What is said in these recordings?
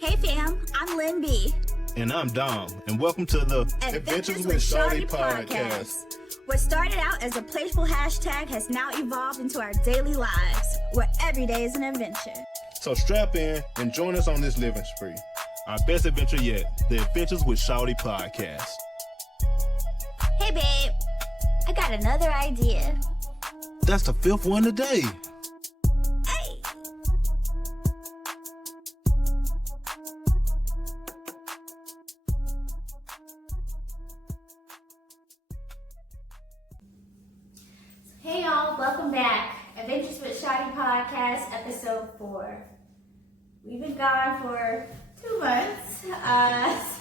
Hey fam, I'm Lynn B. And I'm Dom, and welcome to the Adventures with Shawty podcast. What started out as a playful hashtag has now evolved into our daily lives, where every day is an adventure. So strap in and join us on this living spree. Our best adventure yet, the Adventures with Shawty podcast. Hey babe, I got another idea. That's the fifth one today. Hey! Hey y'all, welcome back. Adventures with Shawty podcast, episode 4. We've been gone for 2 months, so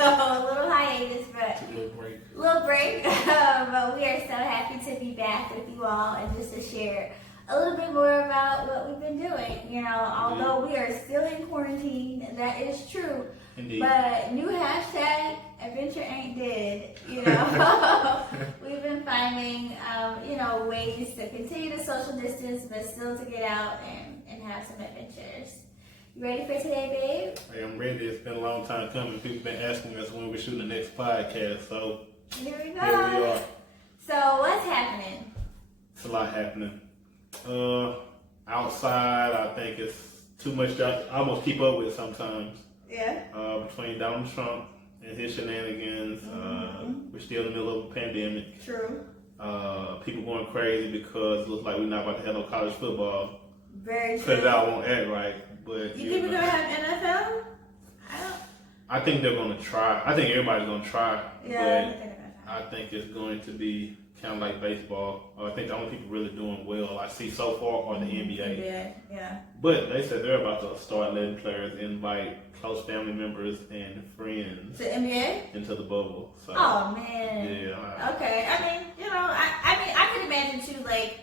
a little hiatus, but little break. But we are so happy to be back with you all and just to share a little bit more about what we've been doing. You know, although we are still in quarantine, that is true. Indeed. But new hashtag, adventure ain't dead. You know, we've been finding, ways to continue to social distance, but still to get out and have some adventures. You ready for today, babe? Hey, I'm ready. It's been a long time coming. People been asking us when we're shooting the next podcast, so Here we go. here we are. So what's happening? It's a lot happening. Outside, I think it's too much to almost keep up with sometimes. Yeah. Between Donald Trump and his shenanigans, we're still in the middle of a pandemic. True. People going crazy because it looks like we're not about to have no college football. Very true. Because y'all won't act right. But You think we're gonna have NFL? I think they're going to try. I think everybody's going to try. Yeah. But I think it's going to be kind of like baseball. I think the only people really doing well I see so far are the NBA. Yeah. But they said they're about to start letting players invite close family members and friends The NBA? into the bubble. So, Oh man. yeah. Okay. I mean, I could imagine too, like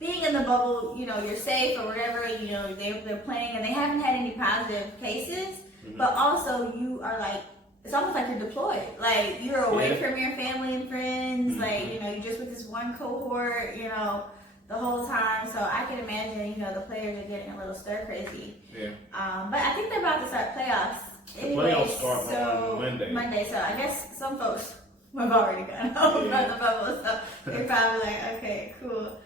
being in the bubble. You know, you're safe or whatever. You know, they're playing and they haven't had any positive cases. But also, you are like, it's almost like you're deployed. Like, you're away from your family and friends. Like, you're just with this one cohort, the whole time. So I can imagine, the players are getting a little stir crazy. Yeah. But I think they're about to start playoffs. Anyway, playoffs start on Monday. So I guess some folks have already gone home from the bubble. So they're probably like, okay, cool.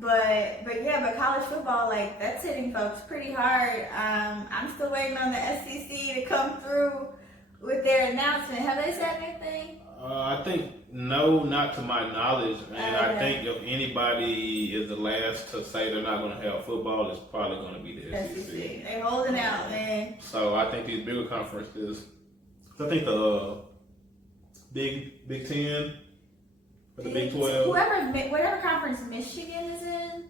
But college football, like, that's hitting folks pretty hard. I'm still waiting on the SEC to come through with their announcement. Have they said anything? I think no, not to my knowledge. And Okay. I think if anybody is the last to say they're not going to have football, it's probably going to be the SEC. They're holding out, man. So I think these bigger conferences, I think the Big 10, or the Big 12, Whatever conference Michigan is in.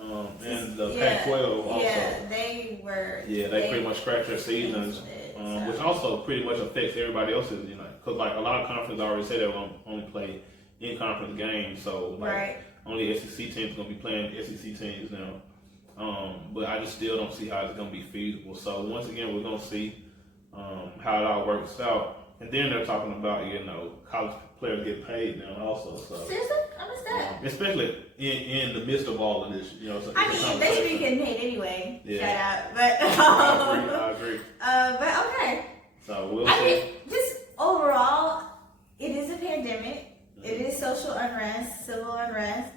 and the Pac-12 also. Yeah, they were. Yeah, they pretty much scratched their seasons, which also pretty much affects everybody else's, because like a lot of conferences already say they're going to only play in-conference games, so only SEC teams going to be playing SEC teams now. But I just still don't see how it's going to be feasible. So once again, we're going to see how it all works out. And then they're talking about, college players get paid now also. So seriously? I missed that. especially in the midst of all of this, So They should be getting paid anyway. Yeah. Shout out. But I agree. But okay. So we'll I see. mean, just overall, it is a pandemic. It is social unrest, civil unrest.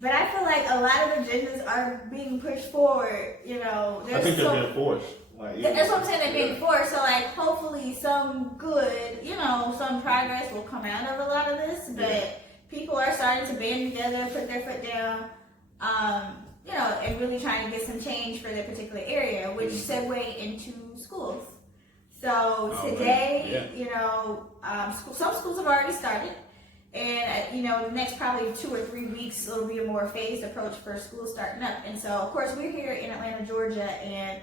But I feel like a lot of agendas are being pushed forward. I think they're being forced. That's what I'm saying. They're being forced. So, hopefully, some good, some progress will come out of a lot of this. But people are starting to band together, put their foot down, and really trying to get some change for their particular area, which segue into schools. So today, some schools have already started. And, the next probably 2 or 3 weeks, it'll be a more phased approach for schools starting up. And so, of course, we're here in Atlanta, Georgia, and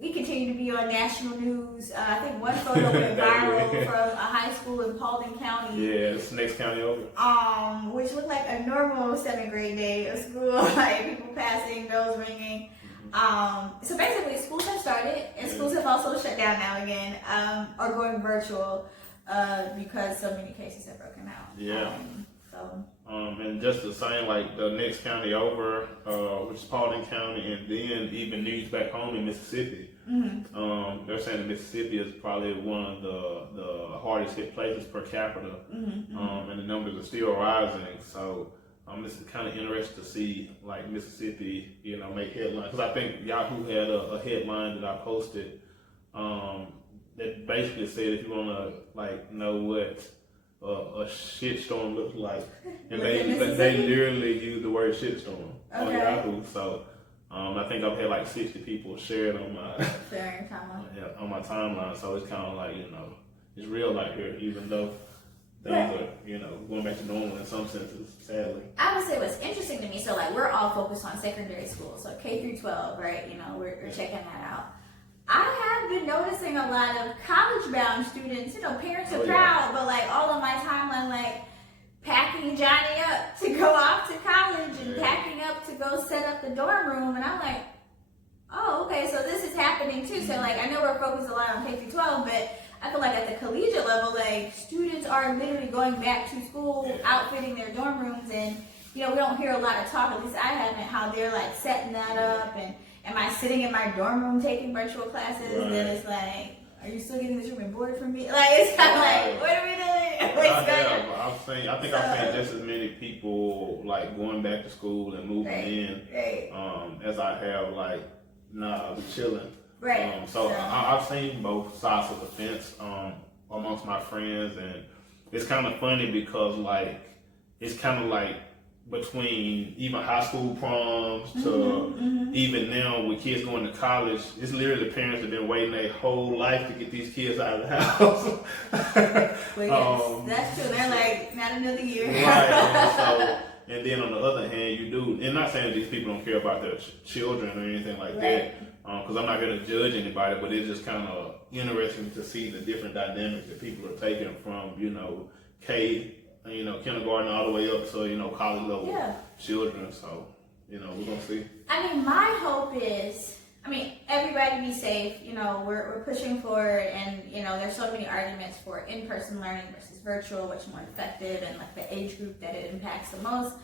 we continue to be on national news. I think one photo went viral from a high school in Paulding County. Yeah, it's the next county over. Which looked like a normal 7th grade day of school, like people passing, bells ringing. So basically, schools have started, and schools have also shut down now again, or going virtual because so many cases have broken out. Yeah. And just the same, like the next county over, which is Paulding County, and then even news back home in Mississippi. Mm-hmm. They're saying that Mississippi is probably one of the hardest hit places per capita, and the numbers are still rising. So it's kind of interesting to see like Mississippi, make headlines. Because I think Yahoo had a headline that I posted that basically said if you want to like know what a shitstorm looks like, and they literally use the word shitstorm on Yahoo. So I think I've had like 60 people share it on my on my timeline. So it's kind of like it's real out here, even though things are going back to normal in some senses, sadly. I would say what's interesting to me. So like we're all focused on secondary school, so K through 12, right? We're checking that out. I have been noticing a lot of college-bound students. Parents are proud, but like all of my timeline, like packing Johnny up to go off to college and packing up to go set up the dorm room, and I'm like, oh, okay, so this is happening too. So like I know we're focused a lot on K through 12, but I feel like at the collegiate level, like students are literally going back to school, outfitting their dorm rooms, and we don't hear a lot of talk. At least I haven't. How they're like setting that up and. Am I sitting in my dorm room taking virtual classes? And then it's like, are you still getting this room and board from me? Like, it's kind of like, what are we doing? I've seen just as many people like going back to school and moving in as I have like, nah, I'm chilling. Right. I've seen both sides of the fence amongst my friends, and it's kind of funny because like, it's kind of like, between even high school proms to even now with kids going to college, it's literally the parents have been waiting their whole life to get these kids out of the house. Well, yes, that's true. They're like, not another year. Right. And then on the other hand, you do, and not saying that these people don't care about their children or anything like that, because I'm not going to judge anybody, but it's just kind of interesting to see the different dynamics that people are taking from, kindergarten all the way up to, college level children. So, we're going to see. I mean, my hope is, everybody be safe. We're pushing forward, and, there's so many arguments for in-person learning versus virtual, which is more effective, and like the age group that it impacts the most.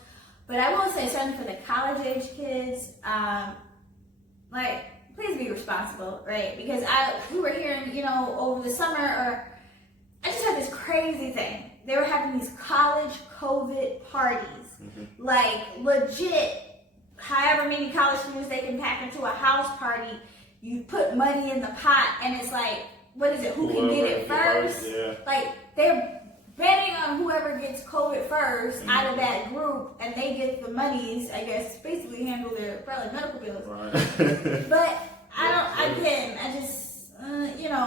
But I will say something for the college age kids, please be responsible, right? Because we were hearing, over the summer, or I just had this crazy thing. They were having these college COVID parties, like legit, however many college students they can pack into a house party. You put money in the pot, and it's like, what is it? Who can get it first? Like they're betting on whoever gets COVID first out of that group, and they get the monies. I guess basically handle their probably medical bills. Right. But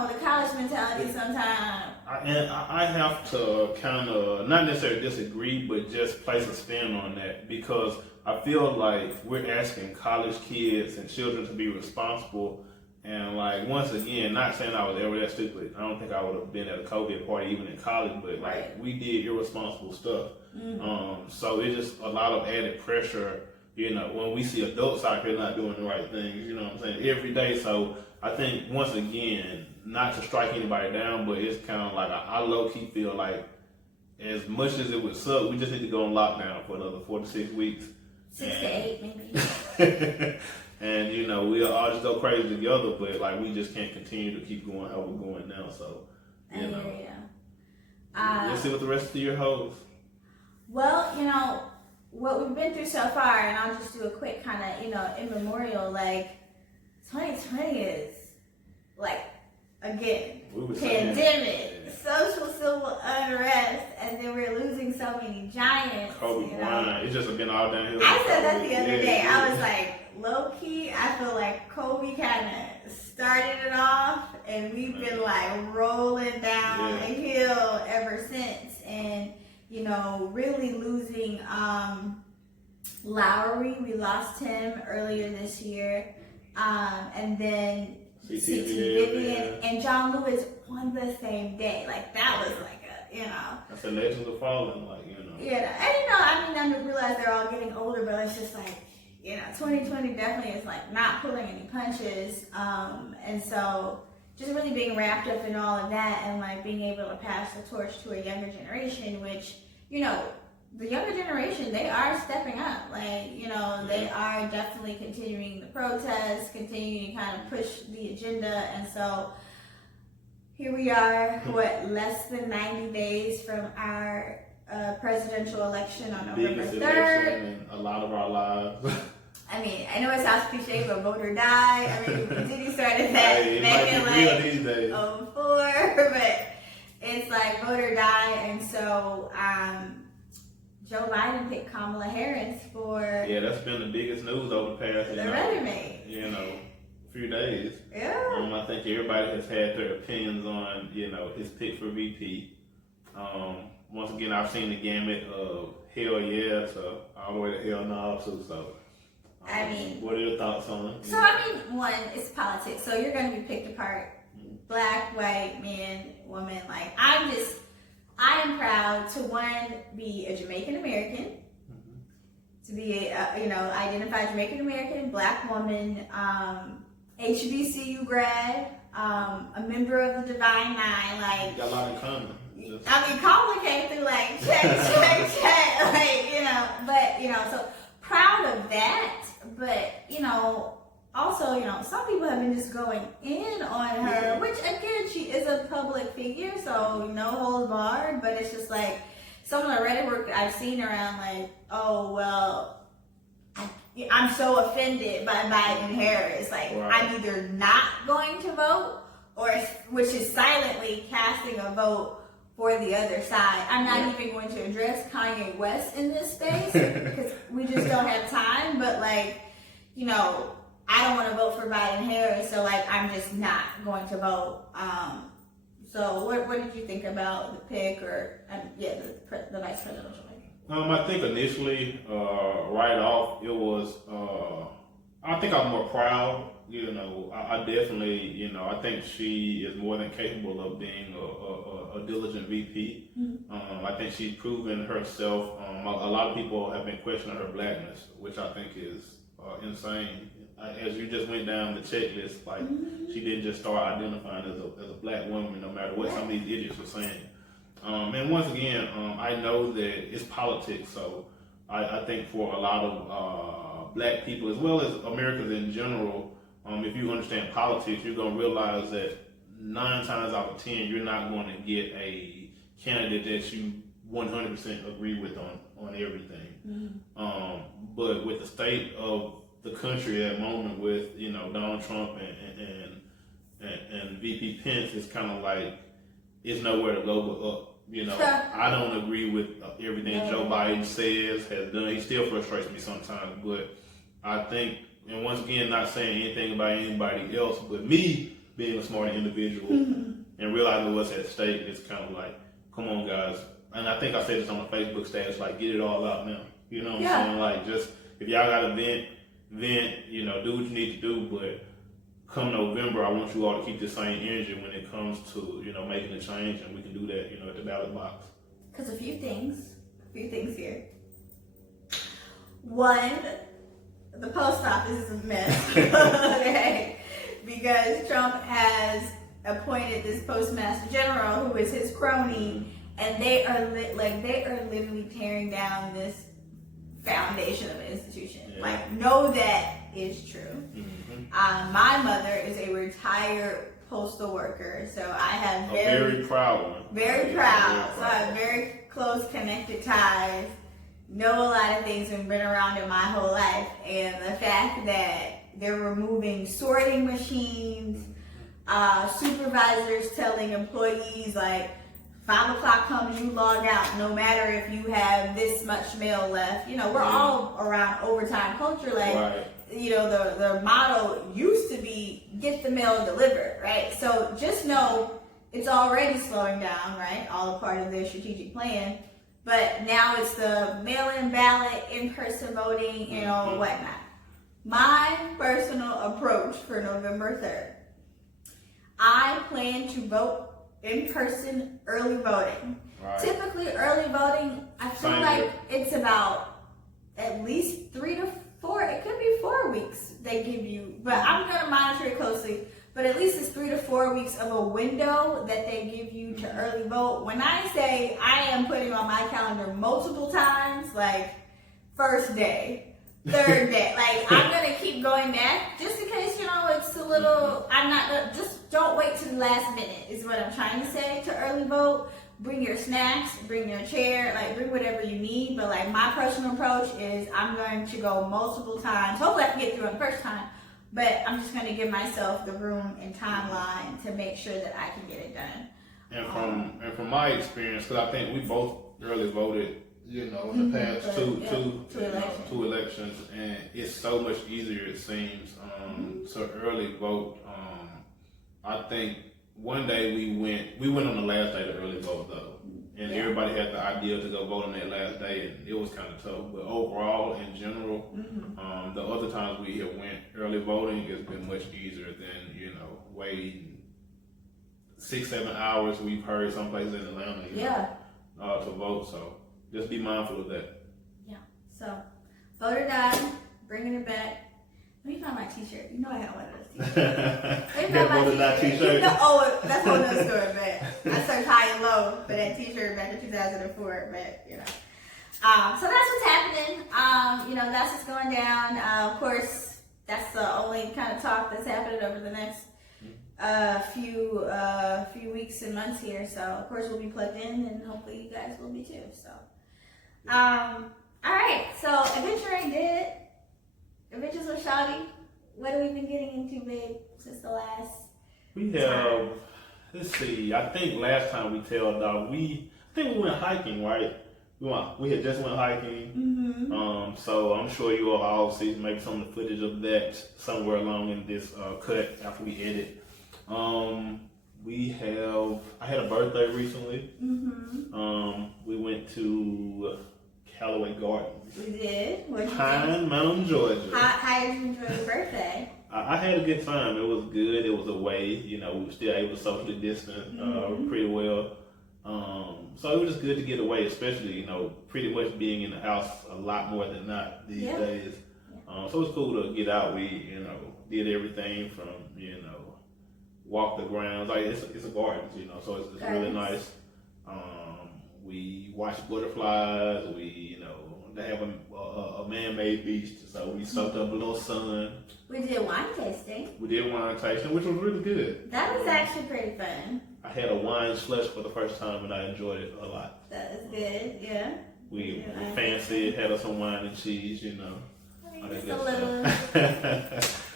the college mentality sometimes. I have to kind of, not necessarily disagree, but just place a spin on that, because I feel like we're asking college kids and children to be responsible. And like, once again, not saying I was ever that stupid. I don't think I would have been at a COVID party even in college, but like we did irresponsible stuff. So it's just a lot of added pressure, when we see adults out here not doing the right things, what I'm saying, every day. So I think, once again, not to strike anybody down, but it's kind of like I low-key feel like as much as it would suck, we just need to go on lockdown for another 4 to 6 weeks. 6 to 8, maybe. And, we'll all just go crazy together, but like we just can't continue to keep going how we're going now. So, let's see what the rest of the year holds. Well, what we've been through so far, and I'll just do a quick kind of, in memorial, like 2020 is like, again, pandemic, social civil unrest, and then we're losing so many giants. Kobe Bryant, it's just been all downhill. I said that the other day. I was like, low key, I feel like Kobe kind of started it off, and we've been like rolling down the hill ever since. And really losing Lowry, we lost him earlier this year, and then CT Vivian and John Lewis on the same day. Like that was like That's the legends are falling, Yeah, and I didn't realize they're all getting older, but it's just like 2020 definitely is like not pulling any punches, and so just really being wrapped up in all of that, and like being able to pass the torch to a younger generation, which the younger generation, they are stepping up. Like, you know, they are definitely continuing the protests, continuing to kind of push the agenda. And so here we are, less than 90 days from our presidential election on November 3rd. In a lot of our lives. I mean, I know it sounds cliche, but vote or die. I mean, Diddy started that back in like 04, but it's like vote or die. And so Joe Biden picked Kamala Harris for that's been the biggest news over the past running mate. Few days. Yeah. I think everybody has had their opinions on his pick for VP. Once again, I've seen the gamut of hell yeah to all the way to hell no too. So. I mean, what are your thoughts on it? So, I mean, one, it's politics. So, you're going to be picked apart. Black, white, man, woman. Like, I am proud to, one, be a Jamaican American. To be, identified Jamaican American, Black woman, HBCU grad, a member of the Divine Nine. Like, you got a lot in common. I mean, Kamala came through like, check. Like, but, so proud of that. But, also, some people have been just going in on her, which, again, she is a public figure, so no holds barred, but it's just like, some of the Reddit work I've seen around, like, oh, well, I'm so offended by Biden Harris. Like, right. I'm either not going to vote, which is silently casting a vote for the other side. I'm not even going to address Kanye West in this space because we just don't have time. But I don't want to vote for Biden Harris, so I'm just not going to vote. So what did you think about the pick or the vice presidential pick? I think initially, right off, it was. I think I'm more proud. I definitely, I think she is more than capable of being a diligent VP. Mm-hmm. I think she's proven herself. A lot of people have been questioning her blackness, which I think is insane. As you just went down the checklist, she didn't just start identifying as a black woman, no matter what some of these idiots were saying. And once again, I know that it's politics, so I think for a lot of black people, as well as Americans in general, if you understand politics, you're going to realize that 9 times out of 10, you're not going to get a candidate that you 100% agree with on everything. Mm-hmm. But with the state of the country at the moment with, Donald Trump and VP Pence, it's kind of like it's nowhere to go but up. I don't agree with everything Joe Biden says, has done. He still frustrates me sometimes, but I think, and once again, not saying anything about anybody else, but me being a smart individual and realizing what's at stake, it's kind of like, come on, guys. And I think I said this on the Facebook status, get it all out now. You know what I'm saying? Just, if y'all got to vent, do what you need to do, but come November, I want you all to keep the same energy when it comes to, making a change, and we can do that, at the ballot box. Because a few things here. One, the post office is a mess, okay? Because Trump has appointed this postmaster general who is his crony, and they are literally tearing down this foundation of an institution. Yeah. Know that is true. Mm-hmm. My mother is a retired postal worker, so I have very proud one. Very proud. So I have very close connected ties. Know a lot of things and been around it my whole life, and the fact that they're removing sorting machines, supervisors telling employees 5 o'clock comes, you log out, no matter if you have this much mail left. We're all around overtime culture. Right. The motto used to be get the mail delivered, right? So just know it's already slowing down, right? All a part of their strategic plan. But now it's the mail-in ballot, in-person voting, whatnot. My personal approach for November 3rd, I plan to vote in-person early voting. Right. Typically, early voting, I feel it's about at least 3 to 4, it could be 4 weeks they give you, but I'm going to monitor it closely. But but at least it's 3 to 4 weeks of a window that they give you to early vote. When I say I am putting on my calendar multiple times, like first day, third day, like I'm gonna keep going back just in case, you know, it's a little, just don't wait till the last minute is what I'm trying to say to early vote. Bring your snacks, bring your chair, like bring whatever you need. But like my personal approach is I'm going to go multiple times. Hopefully I can get through it the first time, but I'm just going to give myself the room and timeline to make sure that I can get it done. And from my experience, because I think we both early voted, you know, in the past two elections, and it's so much easier it seems to early vote. I think one day we went on the last day to early vote though, and everybody had the idea to go vote on that last day, and it was kind of tough. But overall, in general, the other times we have went early voting, it's been much easier than, you know, waiting 6-7 hours. We've heard some places in Atlanta, to vote. So just be mindful of that. Yeah. So vote or die, bringing it back. Let me find my t-shirt. You know I got one of those t-shirts. Let me find my t-shirt. You know, that's a whole nother story, but I searched high and low for that t-shirt back in 2004, but you know. So that's what's happening. You know, that's what's going down. Of course, that's the only kind of talk that's happening over the next few weeks and months here. So of course we'll be plugged in, and hopefully you guys will be too. So, all right. So adventuring did. Adventures with Shawty. What have we been getting into, babe, since the last? We have. Let's see. I think last time we told we went hiking, right? We had just went hiking. So I'm sure you all see maybe some of the footage of that somewhere along in this cut after we edit. I had a birthday recently. We went to Callaway Gardens. We did. Pine Mountain, Georgia. How did you enjoy your birthday? I had a good time. It was good. It was away. You know, we were still able to socially distance pretty well. So it was just good to get away, especially, you know, pretty much being in the house a lot more than not these days. So it was cool to get out. We, you know, did everything from, you know, walk the grounds. Like it's a garden, you know, so it's really nice. We watched butterflies. We, you know, they have a man-made beach, so we soaked up a little sun. We did wine tasting. Which was really good. That was actually pretty fun. I had a wine slush for the first time, and I enjoyed it a lot. That was good, yeah. We fancied, had us some wine and cheese, you know. I mean, just a little.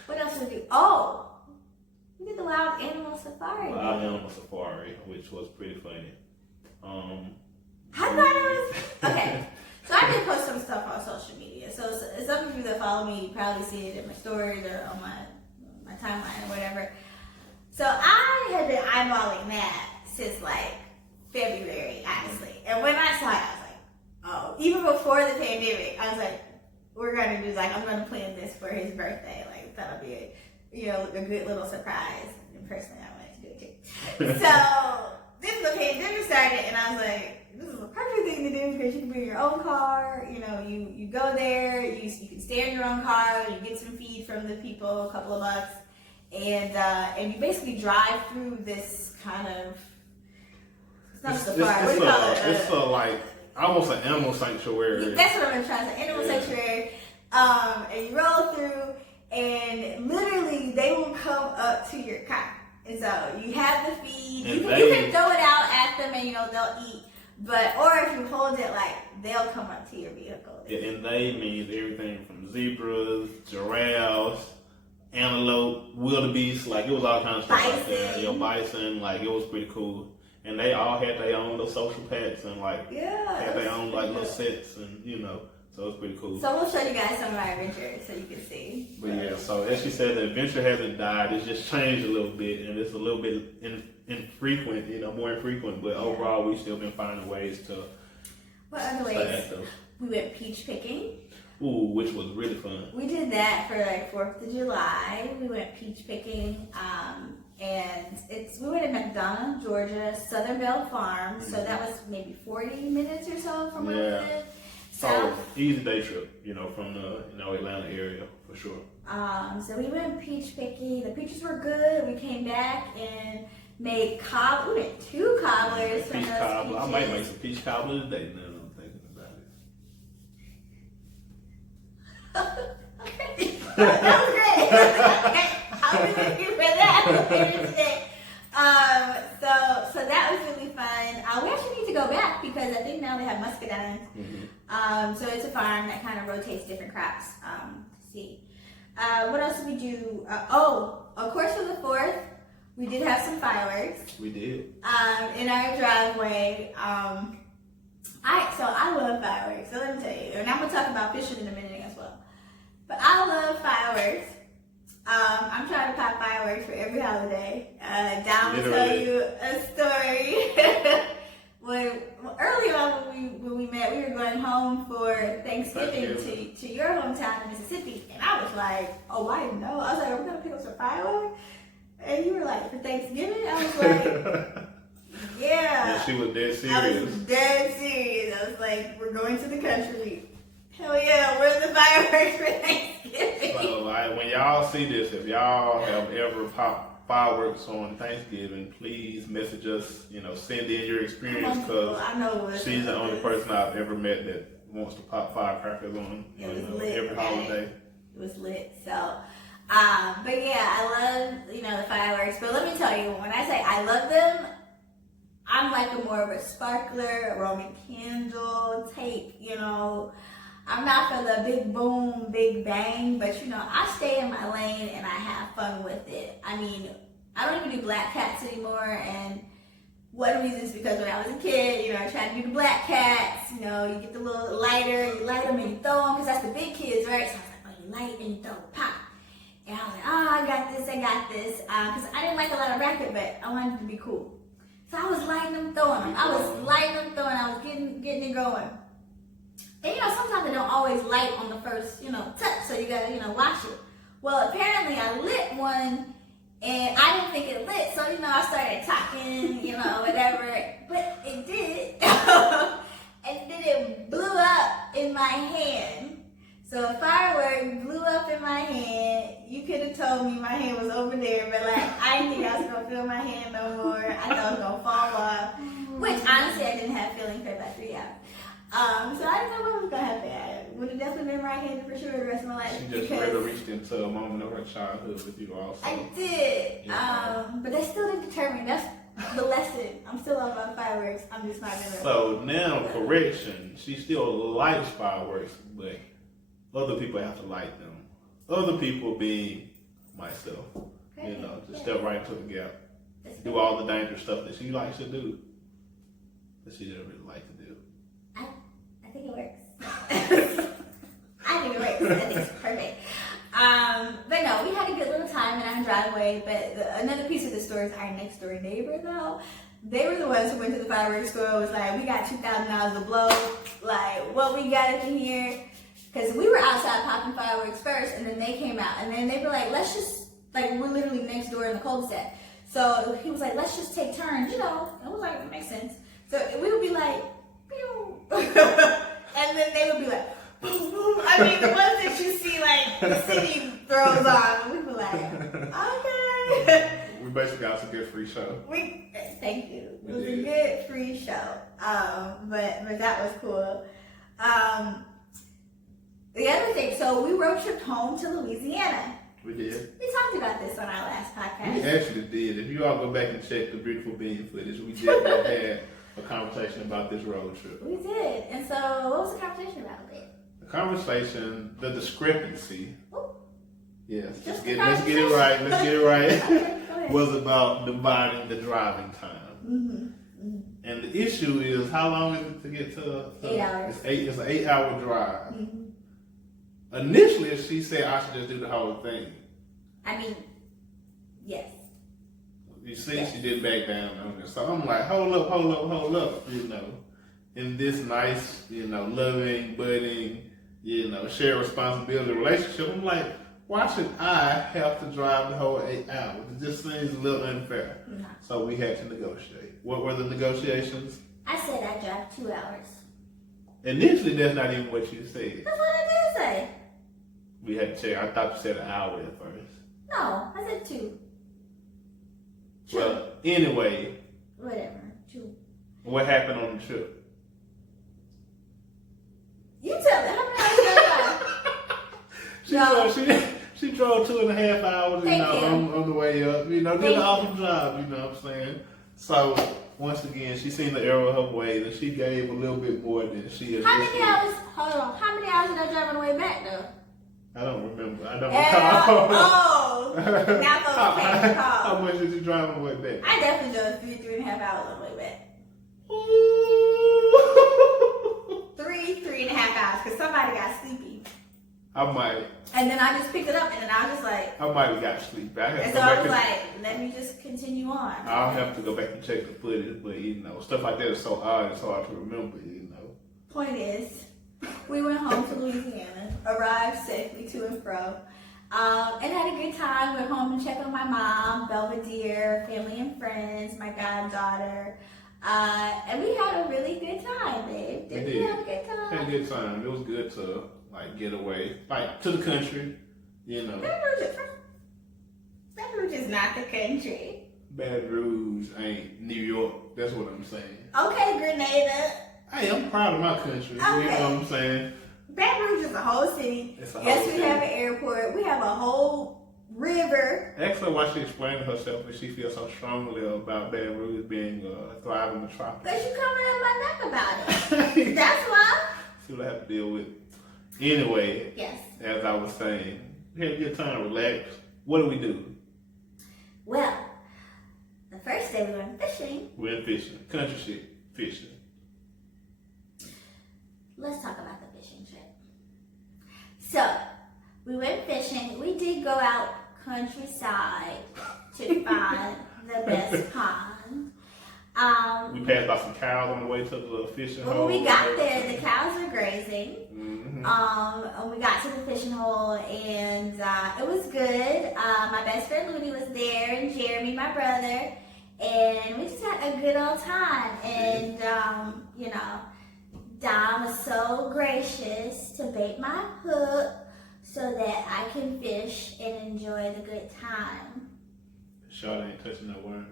What else did we do? Oh, we did the wild animal safari. Which was pretty funny. I thought it was okay. So I did post some stuff on social media. So some of you that follow me probably see it in my stories or on my timeline or whatever. So I had been eyeballing that since like February, honestly. And when I saw it, I was like, oh, even before the pandemic, I was like, I'm gonna plan this for his birthday. Like that'll be a good little surprise. And personally, I wanted to do it too. So then the pandemic started, and I was like, this is a perfect thing to do because you can bring your own car. You know, you go there, you can stay in your own car, you get some feed from the people, a couple of bucks, and you basically drive through this kind of, it's not a safari, what do you call it? It's like almost an animal sanctuary. That's what I'm trying to say, animal sanctuary. And you roll through, and literally they will come up to your car. And so you have the feed, you can throw it out at them, and they'll eat. Or if you hold it, like they'll come up to your vehicle. Yeah, and they means everything from zebras, giraffes, antelope, wildebeest, like it was all kinds of stuff like that. Bison, like it was pretty cool. And they all had their own little social packs and like had their own like little sets, and you know, so it was pretty cool. So we'll show you guys some of our adventures so you can see. But yeah, so as she said, the adventure hasn't died. It's just changed a little bit, and it's a little bit infrequent, more infrequent. But overall, we've still been finding ways to. What other ways? We went peach picking. Ooh, which was really fun. We did that for like 4th of July. We went peach picking, and we went to McDonough, Georgia, Southern Belle Farm. So that was maybe 40 minutes or so from where we live. So easy day trip, from the Atlanta area for sure. So we went peach picking. The peaches were good. We came back and made we made 2 cobblers from Peach those cobbler. I peaches. might make some peach cobbler today. Now that I'm thinking about it. Okay. That was great. I'll be looking for that later today. So that was really fun. We actually need to go back because I think now they have muscadines. Mm-hmm. So it's a farm that kind of rotates different crops. To see. What else did we do? Of course, for the 4th, we did have some fireworks. We did. In our driveway. I love fireworks. So let me tell you, and I'm gonna talk about fishing in a minute as well. But I love fireworks. I'm trying to pop fireworks for every holiday. Dom will tell you a story. Early on when we met, we were going home for Thanksgiving to your hometown in Mississippi, and I was like, "Oh, I didn't know." I was like, "Are we gonna pick up some fireworks?" And you were like, "For Thanksgiving?" I was like, "Yeah." And she was dead serious. I was dead serious. I was like, "We're going to the country. Hell yeah, where's the fireworks for Thanksgiving?" So when y'all see this, if y'all have ever popped fireworks on Thanksgiving, please message us. Send in your experience because she's the only person I've ever met that wants to pop firecrackers on every holiday. It was lit. So, but yeah, I love the fireworks. But let me tell you, when I say I love them, I'm like more of a sparkler, a Roman candle type. I'm not for the big boom, big bang, but I stay in my lane and I have fun with it. I mean, I don't even do black cats anymore, and one reason is because when I was a kid, I tried to do the black cats. You get the little lighter, you light them and you throw them, because that's the big kids, right? So I was like, oh, you light and you throw, pop. And I was like, oh, I got this, because I didn't like a lot of racket, but I wanted it to be cool. So I was lighting them, throwing them. I was getting it going. And sometimes they don't always light on the first, touch, so you gotta, watch it. Well, apparently I lit one, and I didn't think it lit, so, I started talking, whatever, but it did. And then it blew up in my hand. So a firework blew up in my hand. You could have told me my hand was over there, but I didn't think I was gonna feel my hand no more. I thought it was gonna fall off, which honestly I didn't have feeling for about 3 hours. So I didn't know what was gonna happen. I would have definitely been right-handed for sure the rest of my life. She just really reached into a moment of her childhood with you also. I did. But that still didn't deter me. That's the lesson. I'm still all about fireworks. I'm just not gonna. So now, correction. She still likes fireworks, but other people have to light them. Other people being myself. Just step right into the gap. Do all the dangerous stuff that she likes to do, that she doesn't really like to do. I think it works. I think it's perfect. But no, we had a good little time in our driveway. But another piece of the story is our next door neighbor, though. They were the ones who went to the fireworks store. It was like, we got $2,000 to blow. Like, what we got up in here? Because we were outside popping fireworks first, and then they came out. And then they were like, let's just, we're literally next door in the cul-de-sac. So he was like, let's just take turns, It was like, it makes sense. So we would be like, pew. And then they would be like, boom, boom. I mean, the ones that you see, the city throws on. We'd be like, okay. We basically got a good free show. Thank you. It was a good free show. But that was cool. The other thing, so we road tripped home to Louisiana. We did. We talked about this on our last podcast. We actually did. If you all go back and check the beautiful bean footage, we definitely had a conversation about this road trip. We did. And so, what was the conversation about it? The conversation, the discrepancy. Ooh. Yes. Let's get it right. Okay, was about dividing the driving time. Mm-hmm. Mm-hmm. And the issue is, how long is it to get to 8 hours. It's an 8-hour drive. Mm-hmm. Initially, she said I should just do the whole thing. I mean, yes. You see, she did back down on it. So I'm like, hold up, in this nice, loving, budding, share responsibility relationship. I'm like, why should I have to drive the whole 8 hours? It just seems a little unfair. No. So we had to negotiate. What were the negotiations? I said I drive 2 hours. Initially, that's not even what you said. That's what I did say. We had to check. I thought you said an hour at first. No, I said 2. Well, anyway. Whatever. 2. What happened on the trip? You tell me. How many hours did I drive? She drove 2.5 hours, on the way up. Did an awesome job, you know what I'm saying? So, once again, she seen the error of her ways, and she gave a little bit more than she had. How many hours? Hold on. How many hours did I drive on the way back, though? I don't remember. I don't recall. Oh, now folks can't recall. How much did you drive on the way back? I definitely drove 3.5 hours on the way back. 3.5 hours, because somebody got sleepy. I might. And then I just picked it up, and then I was just like... I might have got sleepy. And so I was like, let me just continue on. I'll have to go back and check the footage, but, stuff like that is so odd, it's hard to remember, Point is, we went home to Louisiana, arrived safely to and fro, and had a good time. Went home and checked on my mom, Belvedere, family and friends, my goddaughter, and we had a really good time, babe. Didn't we have a good time? Had a good time. It was good to get away, to the country, Baton Rouge is not the country. Baton Rouge ain't New York. That's what I'm saying. Okay, Grenada. Hey, I'm proud of my country. Okay. You know what I'm saying? Baton Rouge is a whole city. It's a whole yes, we city. have an airport. We have a whole river. Actually, why she explained herself that she feels so strongly about Baton Rouge being a thriving metropolis. Because you coming at my neck about it. That's why. See what I have to deal with. Anyway, yes. As I was saying, we had a good time, relax. What do we do? Well, the first day we went fishing. We went fishing. Country shit. Fishing. Let's talk about the fishing trip. So, we went fishing. We did go out countryside to find the best pond. We passed by some cows on the way to the fishing hole. When we got there, the cows were grazing. Mm-hmm. And we got to the fishing hole, and it was good. My best friend Looney was there, and Jeremy, my brother, and we just had a good old time. And Dom was so gracious to bait my hook so that I can fish and enjoy the good time. Shawty ain't touching no worms.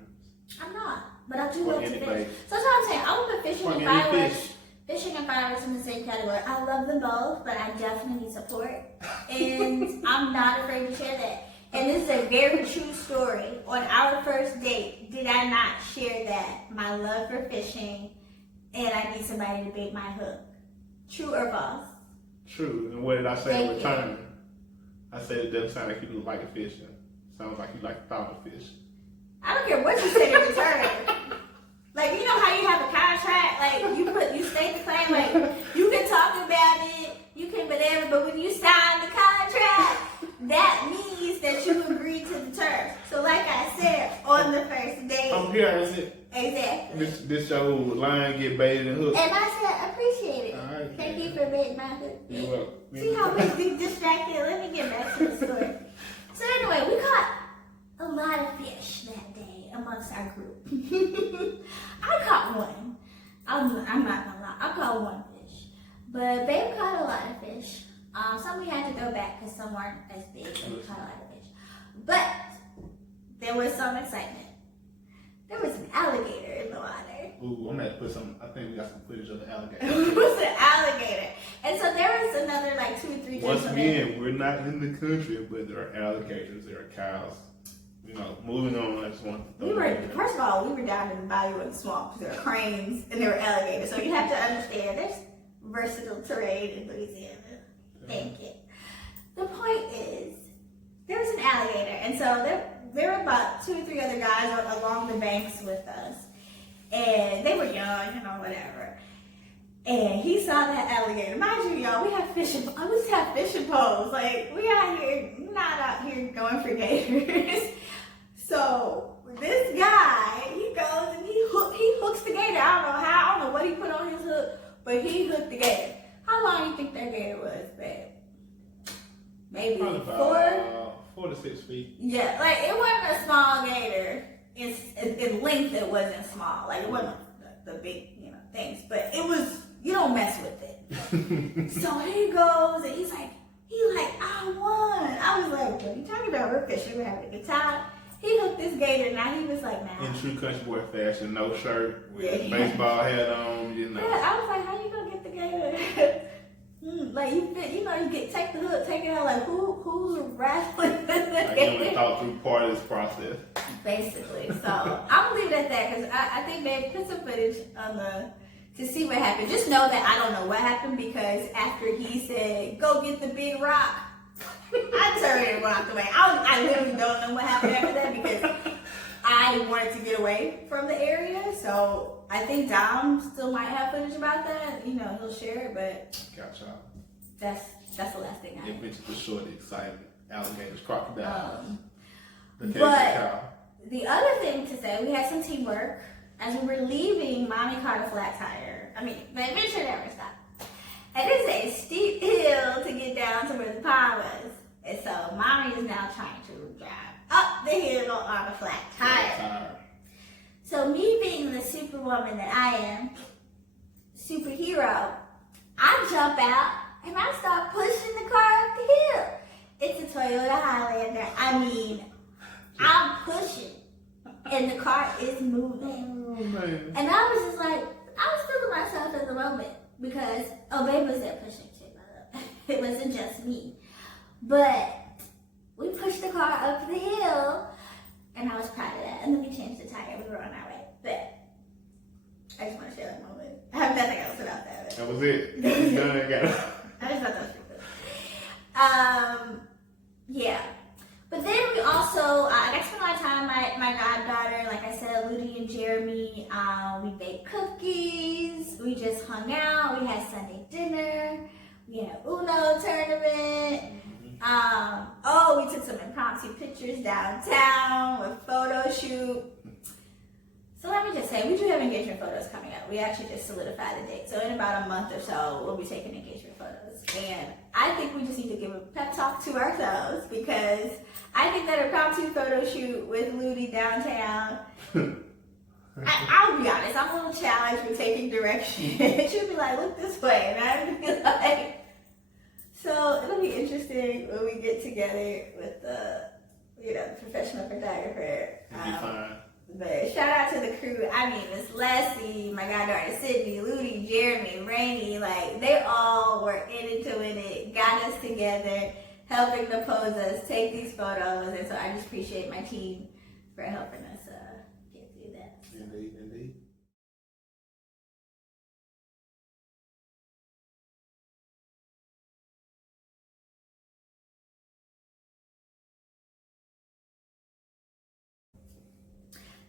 I'm not, but I do love to fish. Anybody. So that's what I'm saying. I would put fishing and fireworks. Fishing and fireworks in the same category. I love them both, but I definitely need support. And I'm not afraid to share that. And this is a very true story. On our first date, did I not share that? My love for fishing, and I need somebody to bait my hook. True or false? True. And what did I say in Thank return? you. I said it doesn't sound like you like fishing. Sounds like you like to thought of fish. I don't care what you said in return. Like, you know how you have a contract? Like, you state the claim, like, you can talk about it, you can whatever, but when you sign the contract, that means that you agree to the terms. So, like I said, on the first date. I'm here, is it? Exactly. This show line get baited and hooked. And I said, appreciate it. All right, Thank man. you for baiting my hook. You're welcome. See how we get distracted? Let me get back to the story. So anyway, we caught a lot of fish that day amongst our group. I caught one. I'm not gonna lie. I caught one fish. But babe caught a lot of fish. Some we had to go back because some weren't as big, but we caught a lot of fish. But there was some excitement. There was an alligator in the water. Ooh, I'm gonna have to put some. I think we got some footage of the alligator. It was an alligator. And so there was another like 2 or 3 Once gentlemen. again, we're not in the country, but there are alligators, there are cows. Moving on, I just want to First of all, we were down in the bayou in the swamp. There were cranes and there were alligators. So you have to understand there's versatile terrain in Louisiana. Thank you. The point is, there was an alligator. And so there were about 2 or 3 other guys along the banks with us. And they were young, whatever. And he saw that alligator. Mind you, y'all, we just have fishing poles. Like, we not out here going for gators. So, this guy, he goes and he hooks the gator. I don't know what he put on his hook, but he hooked the gator. How long do you think that gator was, babe? Maybe probably 4 to 6 feet. Yeah, like, it wasn't a small gator. In length, it wasn't small. Like, it wasn't the big, things. But it was, you don't mess with it. So he goes and he's like, He like, I won. I was like, what are you talking about? We're fishing, we're having a good time. He hooked this gator, now he was like, nah. In true country boy fashion, no shirt, with Yeah. baseball hat on, you know. Yeah, I was like, how you gonna get the gator? Like you take the hook, take it out. Like who's wrestling this Like you only thought through part of this process. Basically, so I'm gonna leave it at that because I think they put some footage on to see what happened. Just know that I don't know what happened because after he said go get the big rock, I turned and walked away. I literally don't know what happened after that because I wanted to get away from the area. So I think Dom still might have footage about that. You know, he'll share it, but Gotcha. that's the last thing I Adventures with Shawty, excitement, alligators, crocodiles. But the other thing to say, we had some teamwork. As we were leaving, Mommy caught a flat tire. I mean, the adventure never stopped. And it's a steep hill to get down to where the pond was. And so Mommy is now trying to drive up the hill on a flat tire. So me being the superwoman that I am, superhero, I jump out and I start pushing the car up the hill. It's a Toyota Highlander. I mean, I'm pushing and the car is moving. Oh, man. And I was just like, I was feeling myself at the moment because, babe was there pushing too, by the way. It wasn't just me. But we pushed the car up the hill and I was proud of that. And then we changed the tire. We were on our way. But I just want to share that moment. I have nothing else about that. That was it. You done, got it. I just thought that was pretty cool. Yeah. But then we also, I got to spend a lot of time with my goddaughter, like I said, Ludi and Jeremy. We baked cookies. We just hung out. We had Sunday dinner. We had an Uno tournament. We took some impromptu pictures downtown with photo shoot. So let me just say, we do have engagement photos coming up. We actually just solidified the date. So in about a month or so, we'll be taking engagement photos. And I think we just need to give a pep talk to ourselves because I think that a impromptu photo shoot with Ludi downtown, I'll be honest, I'm a little challenged with taking direction. She'll be like, look this way. And I'd be like, so it'll be interesting when we get together with the professional photographer. It'll be fine. But shout out to the crew. I mean, Miss Leslie, my goddaughter Sydney, Ludi, Jeremy, Rainey, like they all were in it, doing it, got us together, helping to pose us, take these photos, and so I just appreciate my team for helping us get through that. Indeed, indeed.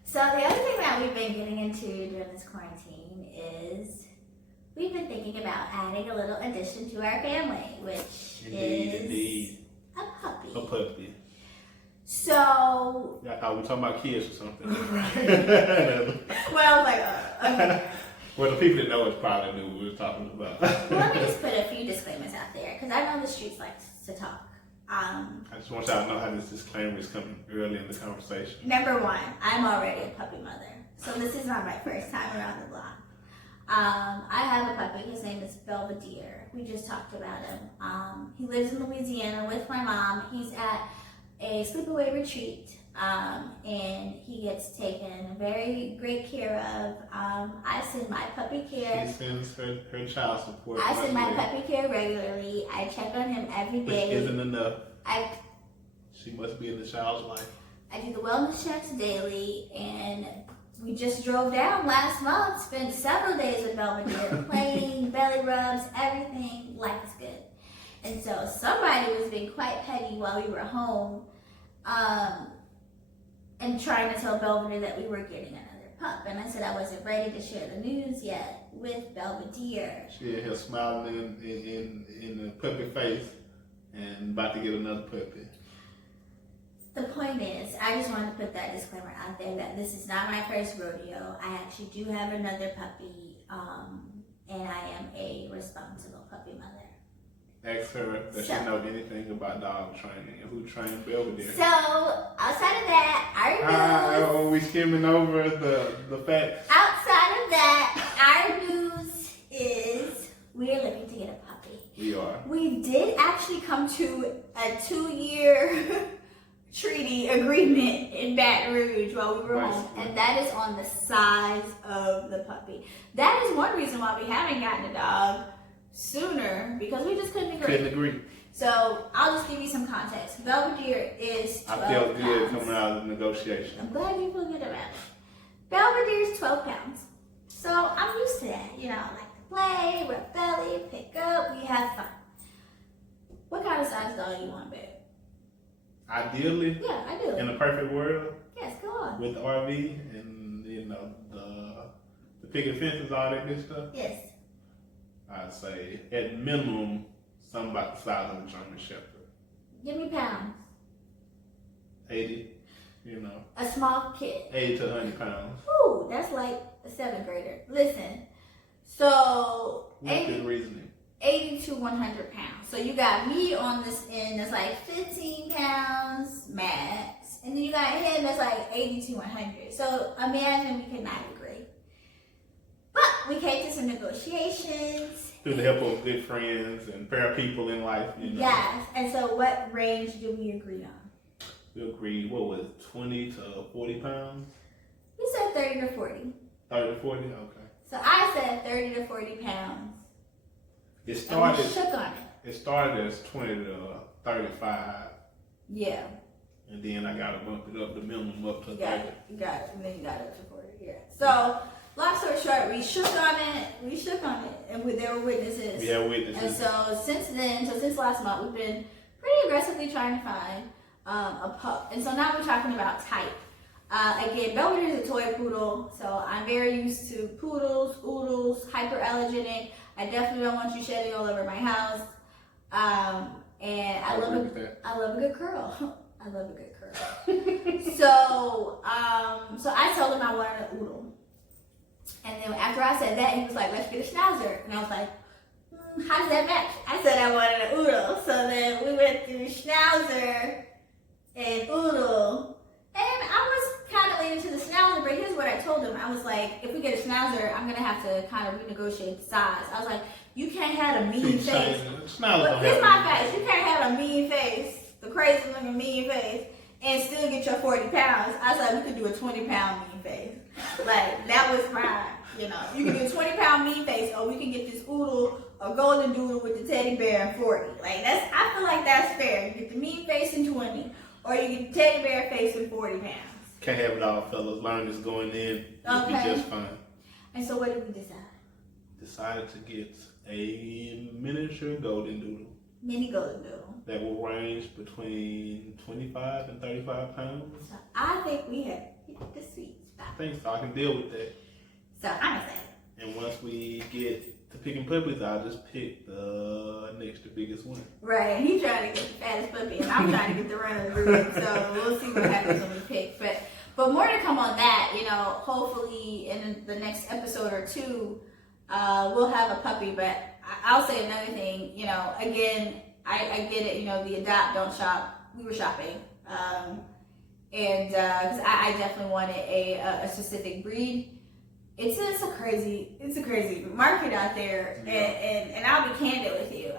So the other thing that we've been getting into during this quarantine is we've been thinking about adding a little addition to our family, which is a puppy. A puppy. So, Yeah, I thought we were talking about kids or something. well, like, okay. Well, the people that know us probably knew what we were talking about. Well, let me just put a few disclaimers out there because I know the streets like to talk. I just want y'all to know how this disclaimer is coming early in the conversation. Number one, I'm already a puppy mother, so this is not my first time around the block. I have a puppy. His name is Belvedere. We just talked about him. He lives in Louisiana with my mom. He's at a sleepaway retreat, and he gets taken very great care of. I send my puppy care. She sends her child support. I send my puppy care regularly. I check on him every day. Which isn't enough. I She must be in the child's life. I do the wellness checks daily, and we just drove down last month, spent several days with Belvedere, playing, belly rubs, everything. Life is good. And so somebody was being quite petty while we were home, and trying to tell Belvedere that we were getting another pup. And I said I wasn't ready to share the news yet with Belvedere. She had her smiling in the puppy face and about to get another puppy. The point is, I just wanted to put that disclaimer out there that this is not my first rodeo. I actually do have another puppy, and I am a responsible puppy mother. Ask her, does she know anything about dog training and who trained Belvedere? So, outside of that, our news... Are we skimming over the facts? Outside of that, our news is we're looking to get a puppy. We are. We did actually come to a 2-year treaty agreement in Baton Rouge while we were home, and that is on the size of the puppy. That is one reason why we haven't gotten a dog sooner, because we just couldn't agree. So I'll just give you some context. Belvedere is 12 I feel good pounds. coming out of the negotiation. I'm glad you feel good about it. Belvedere is 12 pounds. So I'm used to that. You know, I like to play, rub belly, pick up, we have fun. What kind of size dog you want, babe? Ideally, Yeah, I do. in a perfect world, Yes, go on. with the RV and, you know, the picket fences, all that good stuff, Yes. I'd say at minimum, something about the size of a German Shepherd. Give me pounds. 80, you know, A small kid. 80 to 100 pounds. Ooh, that's like a 7th grader. Listen, so With good reasoning. 80 to 100 pounds. So you got me on this end that's like 15 pounds max. And then you got him that's like 80 to 100. So imagine we could not agree. But we came to some negotiations. Through the help of good friends and fair people in life, you know. Yes. And so what range did we agree on? We agreed, what was it, 20 to 40 pounds? We said 30 to 40. 30 to 40? Okay. So I said 30 to 40 pounds. It And we shook on it. It started as 20 to 35. Yeah. And then I gotta bump it up, the minimum up to You 30. got it. You got it. And then you got it up to 40. Yeah. So, long story short, we shook on it. And there were witnesses. We have witnesses. And so since last month, we've been pretty aggressively trying to find a pup. And so now we're talking about type. Again, Belvedere is a toy poodle, so I'm very used to poodles, oodles, hyperallergenic. I definitely don't want you shedding all over my house. And I love a good curl. I love a good curl. so I told him I wanted an oodle. And then after I said that, he was like, let's get a schnauzer. And I was like, how does that match? I said I wanted an oodle. So then we went through schnauzer and oodle. And I was kind of leaning to the schnauzer, but here's what I told him. I was like, if we get a schnauzer, I'm going to have to kind of renegotiate the size. I was like, you can't have a mean face. But here's my face. You can't have a mean face, the crazy looking mean face, and still get your 40 pounds. I was like, we could do a 20-pound mean face. Like, that was my, you know, you can do a 20-pound mean face, or we can get this oodle or golden doodle with the teddy bear and 40. Like, I feel like that's fair. You get the mean face in 20, or you get the teddy bear face in 40 pounds. Can't have it all, fellas. Learn is going in. It'll be just fine. And so what did we decide? Decided to get a miniature golden doodle. Mini golden doodle. That will range between 25 and 35 pounds. So I think we have hit the sweet spot. I think so. I can deal with that. So I'm excited. And once we get to picking puppies, I'll just pick the next to biggest one. Right, and he's trying to get the fattest puppy, and I'm trying to get the runner group. So we'll see what happens when we pick. But more to come on that. You know, hopefully in the next episode or two, we'll have a puppy. But I'll say another thing. You know, again, I get it. You know, the adopt, don't shop. We were shopping, and because I definitely wanted a specific breed. It's a crazy market out there, and I'll be candid with you.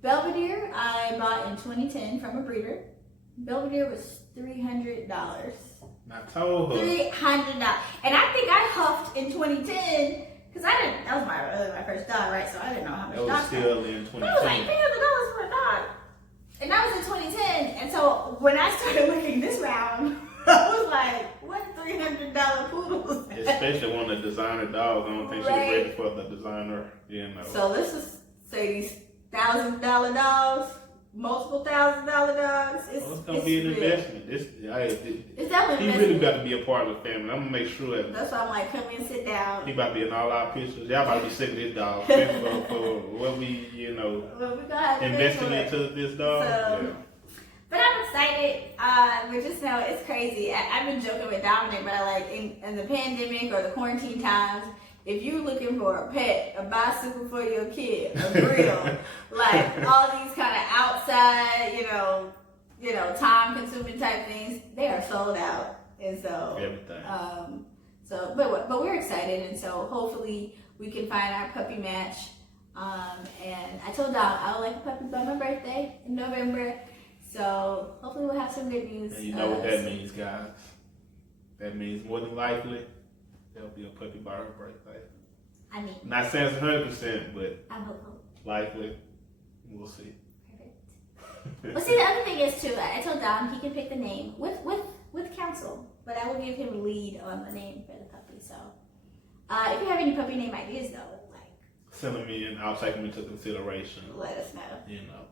Belvedere I bought in 2010 from a breeder. Belvedere was $300. I told her. $300, and I think I huffed in 2010 because that was my first dog, right? So I didn't know how much. That was dogs still cost. in 2010. It was like $300 for a dog, and that was in 2010. And so when I started looking this round, I was like, what $300 poodles? Especially one of the designer dogs. I don't think she's ready for the designer, you know. So let's just say these $1,000 dogs, multiple $1,000 dogs. It's gonna be an real. investment. It's definitely he an really investment. got to be a part of the family. I'm gonna make sure that That's why I'm like, come in, sit down. he about to be in all our pictures. Y'all about to be sick of this dog. for what we, you know, Well, we gonna have to investing pay for it. into this dog. So, yeah. But I'm excited. But just know it's crazy. I've been joking with Dominic, but like in the pandemic or the quarantine times, if you're looking for a pet, a bicycle for your kid, a grill, like all these kind of outside, you know, time-consuming type things, they are sold out. And so, Everything. but we're excited, and so hopefully we can find our puppy match. And I told Dom I would like a puppy by my birthday in November. So hopefully we'll have some good news. And you know what that means, guys. That means more than likely there'll be a puppy by her birthday. I mean, not saying it's 100%, but I'm hopeful. Likely. We'll see. Perfect. Well, see, the other thing is too, I told Dom he can pick the name with counsel, but I will give him a lead on the name for the puppy. So, if you have any puppy name ideas though, send them in. I'll take them into consideration. Let us know. You know,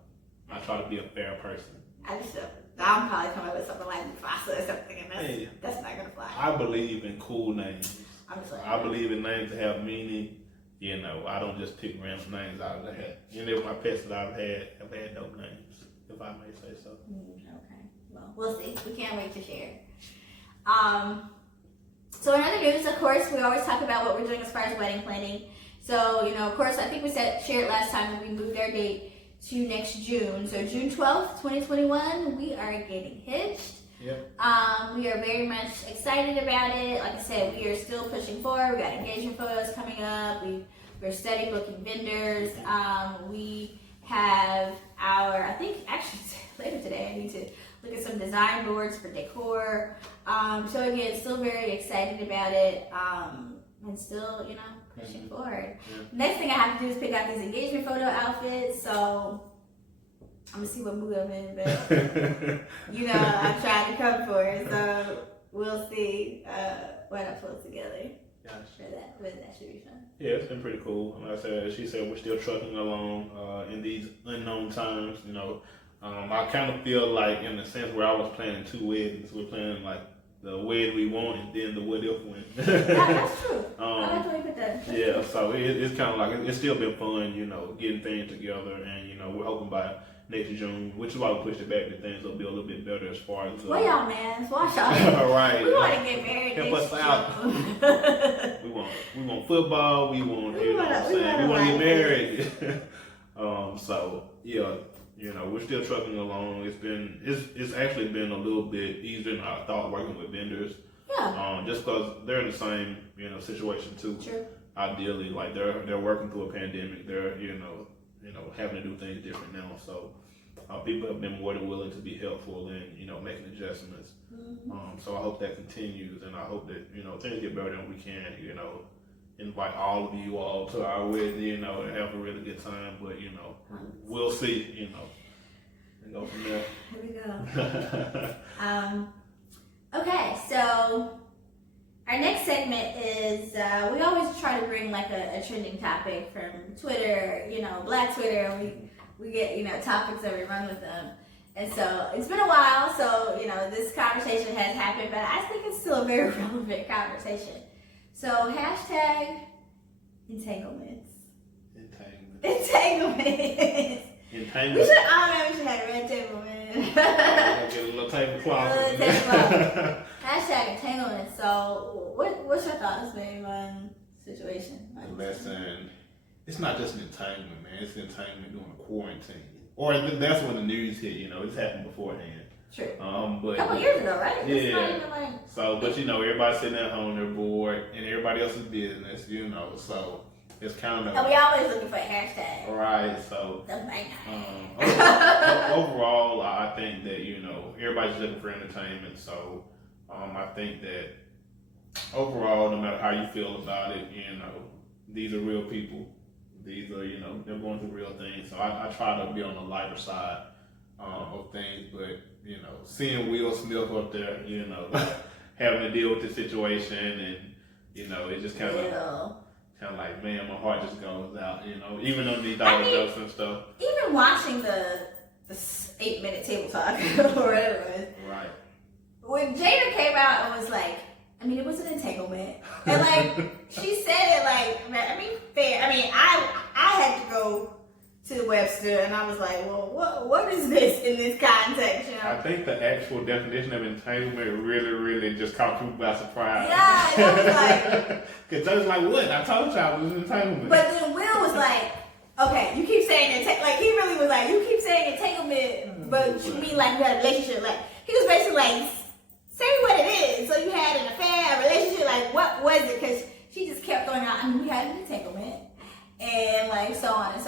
I try to be a fair person. I just Dom probably come up with something like Mufasa or something, and that's not gonna fly. I believe in cool names. I'm just like, I believe in names that have meaning. You know, I don't just pick random names out of the hat. Any of my pets that I've had dope names, if I may say so. Okay. Well, we'll see. We can't wait to share. So in other news, of course, we always talk about what we're doing as far as wedding planning. So, you know, of course, I think we shared last time that we moved our date to next June. So June 12th, 2021, we are getting hitched. Yep. We are very much excited about it. Like I said, we are still pushing forward. We got engagement photos coming up. We're steady booking vendors. We have I think actually later today, I need to look at some design boards for decor. So again, still very excited about it. And still, you know, pushing forward. Yeah. Next thing I have to do is pick out these engagement photo outfits. So I'm gonna see what mood I'm in, but you know, I'm trying to come for it. So we'll see what I pull together. Gotcha. But that should be fun. Yeah, it's been pretty cool. Like I said, she said we're still trucking along in these unknown times. You know, I kind of feel like in the sense where I was planning 2 weddings. We're planning like the wedding we want and then the what if one. That's true. I like the way you put that. Yeah, so it's kind of like it's still been fun, you know, getting things together, and you know we're hoping by next June, which is why we pushed it back, that things will be a little bit better as far as. Well, y'all, man, watch out. All right. We want to get married. Help us out. we want football. We want to get married. So yeah. You know, we're still trucking along. It's actually been a little bit easier than I thought working with vendors. Yeah. Just because they're in the same, you know, situation too. Sure. Ideally, like they're working through a pandemic. They're you know having to do things different now. So people have been more than willing to be helpful in you know making adjustments. Mm-hmm. So I hope that continues, and I hope that you know things get better than we can. You know, invite all of you all to our wedding, you know, and have a really good time. But you know, we'll see, you know, and go from there. Here we go. Okay, so our next segment is we always try to bring like a trending topic from Twitter, you know, Black Twitter, and we get you know topics and we run with them. And so it's been a while, so you know this conversation has happened, but I think it's still a very relevant conversation. So hashtag entanglements. Entanglements. We should have red table, man. Get a little tablecloth. Hashtag entanglements. So what's your thoughts, babe, on the situation? Listen, it's not just an entanglement, man. It's an entanglement during the quarantine. Or that's when the news hit, you know. It's happened beforehand. True. But a couple years ago, right? Yeah. It's not even like... So, but you know, everybody's sitting at home, they're bored, and everybody else's business, you know. So it's kind of. And we always looking for a hashtag. Right. So. Overall, I think that you know everybody's looking for entertainment. So, I think that overall, no matter how you feel about it, you know, these are real people. These are you know they're going through real things. So I try to be on the lighter side of things, but. You know, seeing Will Smith up there, you know, having to deal with the situation, and you know, it just kind of like, man, my heart just goes out. You know, even underneath all the jokes and stuff. Even watching the 8-minute table talk or whatever it was. Right. When Jada came out and was like, I mean, it was an entanglement, and like she said it like, I mean, fair. I mean, I had to go to Webster, and I was like, well, what is this in this context? You know? I think the actual definition of entanglement really just caught people by surprise. Yeah, and I was like... Because I was like, what? I told y'all it was entanglement. But then Will was like, okay, you keep saying like he really was like, you keep saying entanglement, but you mean like you had a relationship. Like, he was basically like, say what it is. So you had an affair, a relationship, like what was it? Because she just kept going out, I mean, we had an entanglement. And like so on and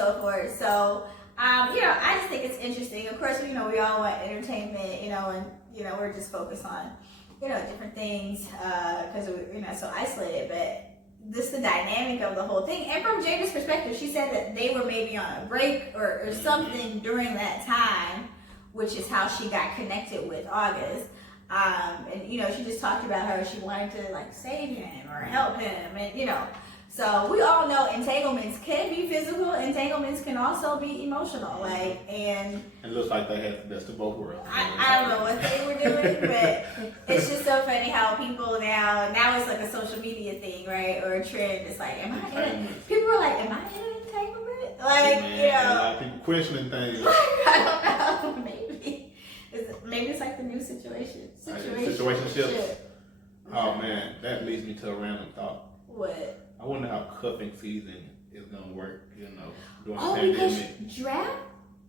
forward. So, I just think it's interesting. Of course, we all want entertainment, and, we're just focused on, different things because we're so isolated. But this the dynamic of the whole thing. And from Jada's perspective, she said that they were maybe on a break or something during that time, which is how she got connected with August. And she just talked about how she wanted to like save him or help him, and so we all know entanglements can be physical. Entanglements can also be emotional. And it looks like they had the best of both worlds. I don't know what they were doing, but it's just so funny how people now it's like a social media thing, right, or a trend. It's like, people are like, am I in an entanglement? A lot of people questioning things. I don't know, maybe it's like the new situationship. Oh man, that leads me to a random thought. What? I wonder how cuffing season is gonna work, during the because pandemic. Draft?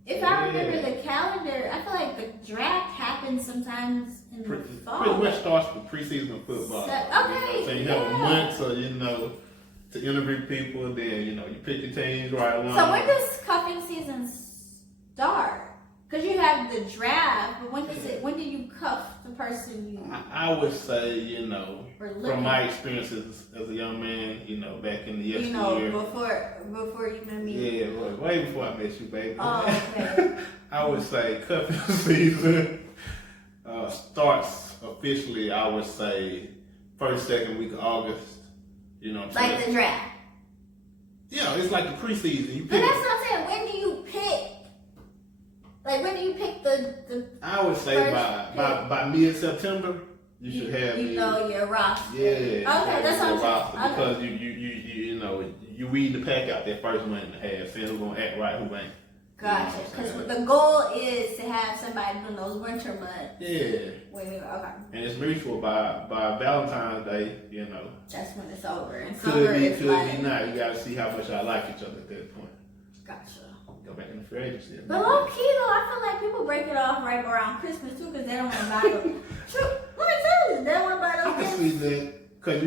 If I remember the calendar, I feel like the draft happens sometimes in the fall. Pretty much starts with preseason football. So you have a month, to interview people, and then you pick your teams right along. So when does cuffing season start? Because you have the draft, but when do you cuff the person you... I would say, from my experiences as a young man, back in the yesteryear. Before you met me. Yeah, way before I met you, baby. Oh, okay. I would say cuffing season starts officially, I would say, first, second week of August. You know what I'm saying? Like the draft. Yeah, it's like the preseason. But that's what I'm saying. When do you pick? Like, when do you pick the I would say by mid-September, you should have your roster. Yeah. Okay, that's what I'm saying. Because you weed the pack out that first month and a half, saying who's gonna act right, who ain't. Gotcha. Because the goal is to have somebody in those winter months. Yeah. Okay. And it's mutual by Valentine's Day, That's when it's over. And could it be not. You gotta see how much I like each other at that point. Gotcha. Go back in the free agency. But low key though, I feel like people break it off right around Christmas too, because they don't want to buy them. Let me tell you, they don't want to buy those I can see that, because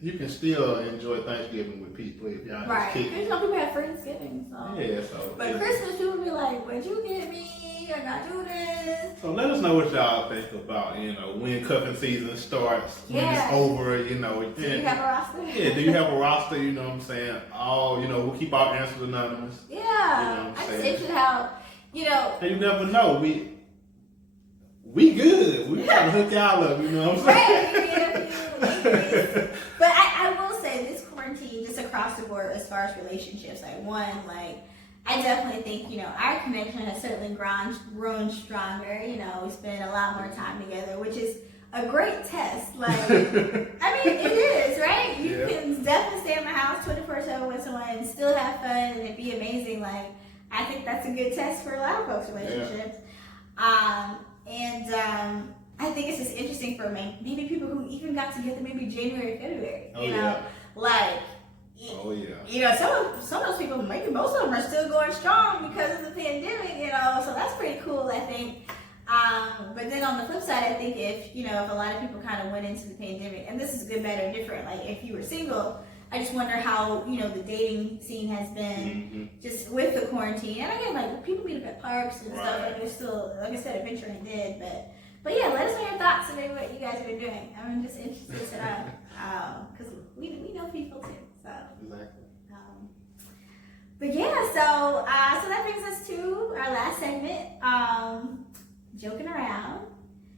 you can still enjoy Thanksgiving with people if y'all right. just kick it. Some people have Thanksgiving, so. Yeah, so. But Christmas, people be like, what'd you get me? I got do this. So let us know what y'all think about, when cuffing season starts, when it's over, Do you have a roster? Yeah, do you have a roster, you know what I'm saying? We'll keep our answers anonymous. Yeah. I just interested how, And you never know, we good. We gotta hook y'all up, you know what I'm saying? Right. But I will say this quarantine, just across the board as far as relationships, I definitely think, our connection has certainly grown stronger. We spend a lot more time together, which is a great test. It is, right? You can definitely stay in the house 24/7 with someone and still have fun and it be amazing. I think that's a good test for a lot of folks' relationships. Yeah. I think it's just interesting for maybe people who even got together maybe January, February. Oh yeah. Some of those people, maybe most of them are still going strong because of the pandemic, so that's pretty cool, I think. But then on the flip side, I think if a lot of people kind of went into the pandemic, and this is good, bad, or different, if you were single, I just wonder how, the dating scene has been just with the quarantine. And again, people meet up at parks and stuff, there's still, like I said, adventuring did, but yeah, let us know your thoughts and maybe what you guys have been doing. I'm just interested to know, because we know people too. So exactly. But yeah, so that brings us to our last segment, joking around.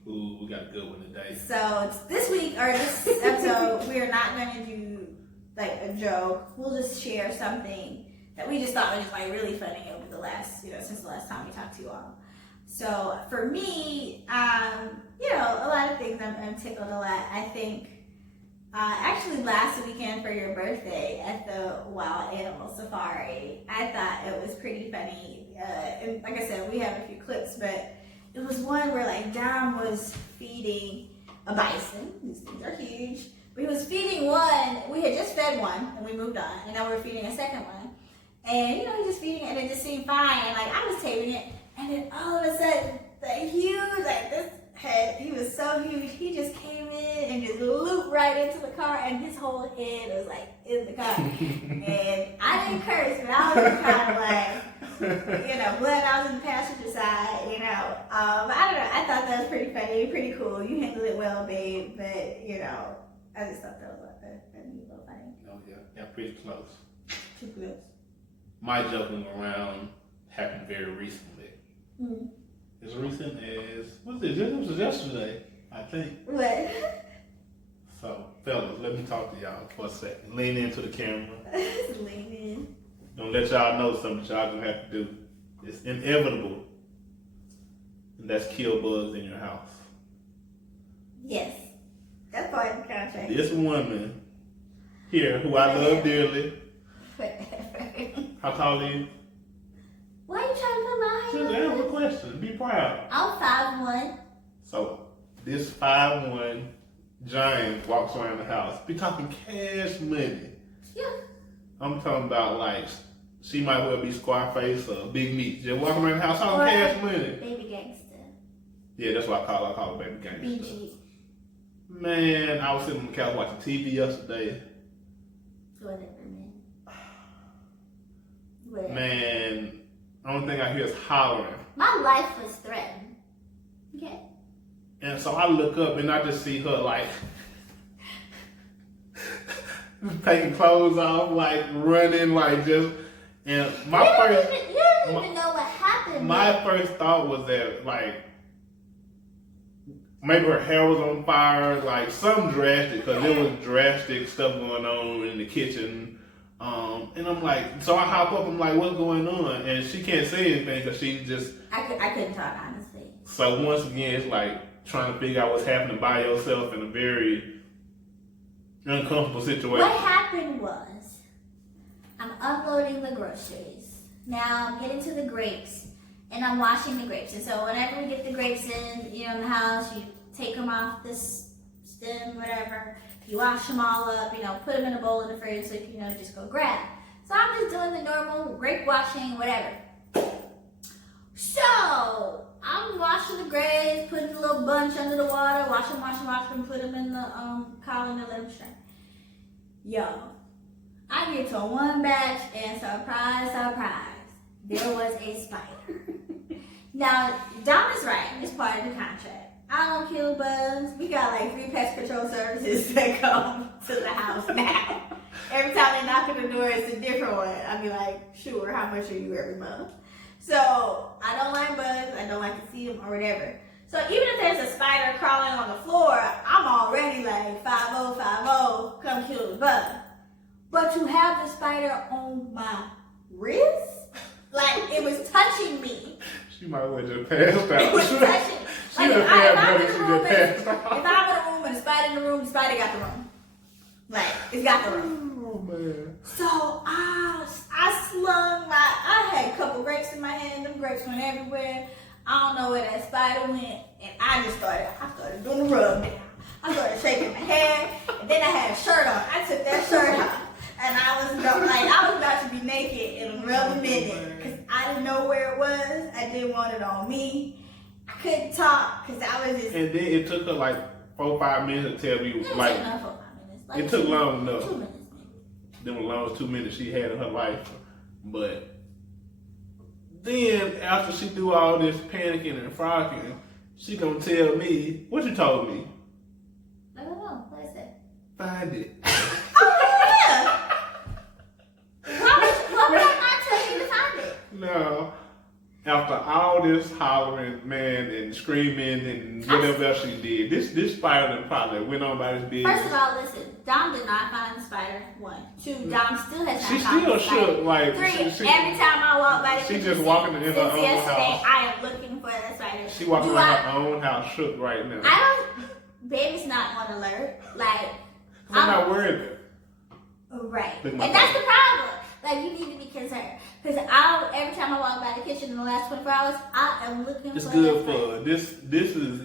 Ooh, we got a good one today. So this week or this episode, we are not going to do a joke. We'll just share something that we just thought was really funny over the last, since the last time we talked to you all. So for me, a lot of things I'm tickled a lot. I think. Actually, last weekend for your birthday at the Wild Animal Safari, I thought it was pretty funny. And like I said, we have a few clips, but it was one where Dom was feeding a bison. These things are huge. But he was feeding one. We had just fed one, and we moved on, and now we're feeding a second one. And he just feeding it, and it just seemed fine. And I was taping it, and then all of a sudden, huge, this he was so huge. He just came in and just looped right into the car, and his whole head was like in the car. And I didn't curse, but I was kind of like, glad I was in the passenger side, But I don't know. I thought that was pretty funny, pretty cool. You handled it well, babe. But I just thought that was a neat little funny. Oh yeah, pretty close. Too close. My joking around happened very recently. Mm. As recent as it was yesterday, I think. What? So, fellas, let me talk to y'all for a second. Lean into the camera. Lean in. Don't let y'all know something y'all gonna have to do. It's inevitable. And that's kill bugs in your house. Yes. That's part of the contract. This woman here, who I love dearly. How tall are you? Why are you trying to put my height Just on? answer the question. Be proud. I'm 5'1". So, this 5'1" giant walks around the house. Be talking cash money. Yeah. I'm talking about like, she might well be Scarface or Big Meat. Just walking around the house talking cash money. Baby gangster. Yeah, that's what I call her baby gangster. BG. Man, I was sitting on the couch watching TV yesterday. Whatever, man. Whatever. Man, only thing I hear is hollering. My life was threatened. Okay. And so I look up and I just see her like taking clothes off, like running, like just. And You don't even know what happened. My first thought was that like maybe her hair was on fire, like something drastic, because there was drastic stuff going on in the kitchen. And I'm like, so I hop up, I'm like, what's going on? And she can't say anything because she just. I couldn't talk honestly. So once again, it's like trying to figure out what's happening by yourself in a very uncomfortable situation. What happened was, I'm unloading the groceries. Now I'm getting to the grapes, and I'm washing the grapes. And so whenever we get the grapes in, in the house, you take them off this stem, whatever. You wash them all up, put them in a bowl in the fridge so you can, just go grab. So I'm just doing the normal grape washing, whatever. So I'm washing the grapes, putting a little bunch under the water, wash them, put them in the column and let them strain. Yo, I get to one batch and surprise, there was a spider. Now, Dom is right, it's part of the contract. I don't kill bugs. We got like 3 pest control services that come to the house now. Every time they knock on the door, it's a different one. I be like, sure, how much are you every month? So I don't like bugs. I don't like to see them or whatever. So even if there's a spider crawling on the floor, I'm already like 5050, come kill the bug. But to have the spider on my wrist, like it was touching me. She might well just passed out. It was touching. Like if I'm in the room and the spider in the room, the spider got the room. Like it's got the room. Oh man. So I slung I had a couple grapes in my hand. Them grapes went everywhere. I don't know where that spider went, and I started doing the rub down. I started shaking my head, and then I had a shirt on. I took that shirt off, and I was about to be naked in a real minute because I didn't know where it was. I didn't want it on me. I couldn't talk because I was just. And then it took her like 4-5 minutes to tell me It like. took enough 4-5 minutes. Like it took long enough. 2 minutes maybe. Them were the longest 2 minutes she had in her life, but. Then after she do all this panicking and frolicking, she gonna tell me what you told me. I don't know. What is that? Find it. Oh yeah. Why would I not tell you to find it? No. After all this hollering, man, and screaming and whatever else she did, this spider then probably went on by this business. First of all, listen. Dom did not find the spider. 1, 2. Dom still has She not found still the spider. shook, like 3. she Every time I walk by the she kitchen just sink walking in her since own yesterday, house. I am looking for the spider. She walking Do around her own house shook right now. I don't. Baby's not on alert. Like I'm not worried. right, Look at and my that's baby. the problem. Like you need to be concerned because every time I walk by the kitchen in the last 24 hours, I am looking It's for good that spider. for this is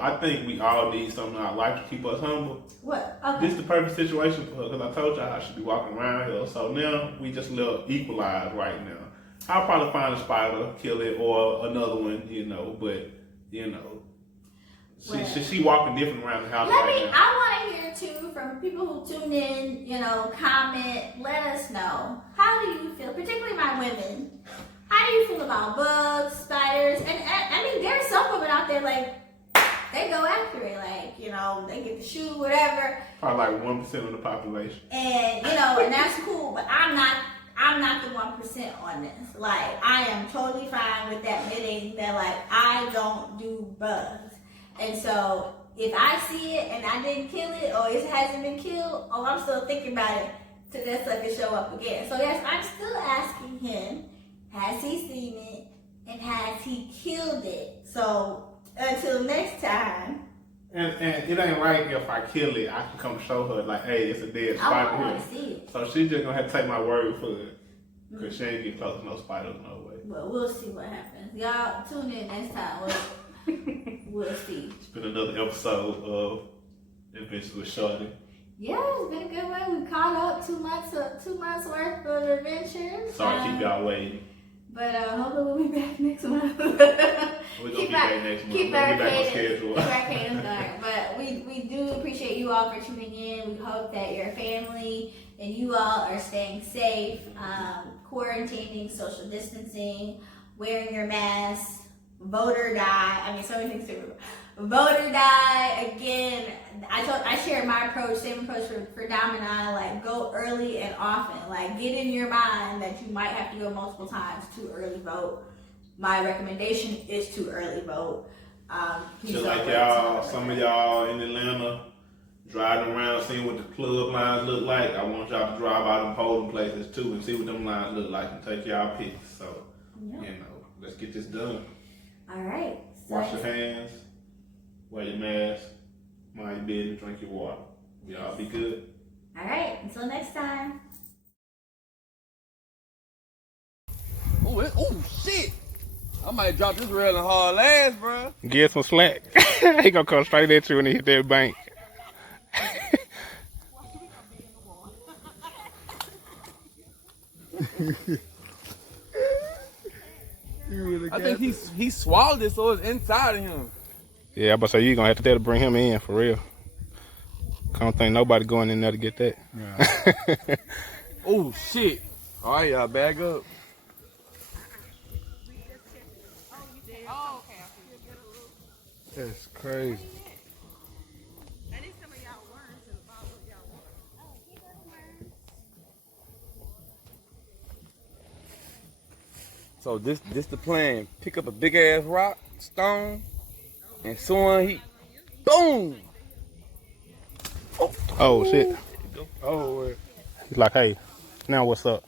I think we all need something in our life to keep us humble. What? Okay. This is the perfect situation for her because I told y'all I should be walking around here. So now we just a little equalized right now. I'll probably find a spider, kill it, or another one, but. She walking different around the house right now. I want to hear too from people who tune in, comment, let us know. How do you feel, particularly my women? How do you feel about bugs, spiders? And I mean, there's some women out there, like, they go after it, like, they get the shoe, whatever. Probably like 1% of the population. And, and that's cool, but I'm not the 1% on this. Like, I am totally fine with admitting that, like, I don't do bugs. And so, if I see it and I didn't kill it, or it hasn't been killed, I'm still thinking about it to that sucker show up again. So, yes, I'm still asking him, has he seen it, and has he killed it? So, until next time. And it ain't right if I kill it, I can come show her, like, hey, it's a dead spider here. I want to see it. So she's just going to have to take my word for it. Because she ain't get close to no spiders, no way. Well, we'll see what happens. Y'all tune in next time. We'll see. It's been another episode of Adventures with Shawty. Yeah, it's been a good one. We caught up 2 months worth of adventures. Sorry to keep y'all waiting. But hopefully we'll be back next month. We're going to be back next month. Keep our cadence going. But we do appreciate you all for tuning in. We hope that your family and you all are staying safe, quarantining, social distancing, wearing your mask, vote or die. I mean, so many things to remember. Vote or die. Again, I share my approach, same approach for Dom and I. Like, go early and often. Like, get in your mind that you might have to go multiple times to early vote. My recommendation is to early vote. Just like y'all, some of y'all in Atlanta driving around seeing what the club lines look like. I want y'all to drive out them polling places too and see what them lines look like and take y'all picks. So, let's get this done. All right. Wash your hands, wear your mask, mind your business, drink your water. Y'all be good. All right. Until next time. Oh shit! I might drop this real and hard ass, bro. Get some slack. He gonna come straight at you when he hit that bank. I think he swallowed it, so it's inside of him. Yeah, but so you gonna have to tell to bring him in for real. I don't think nobody going in there to get that. Yeah. Oh shit! All right, y'all, bag up. That's crazy. So this the plan. Pick up a big ass rock, stone, and soon he, boom. Oh shit. Oh. He's like, hey, now what's up?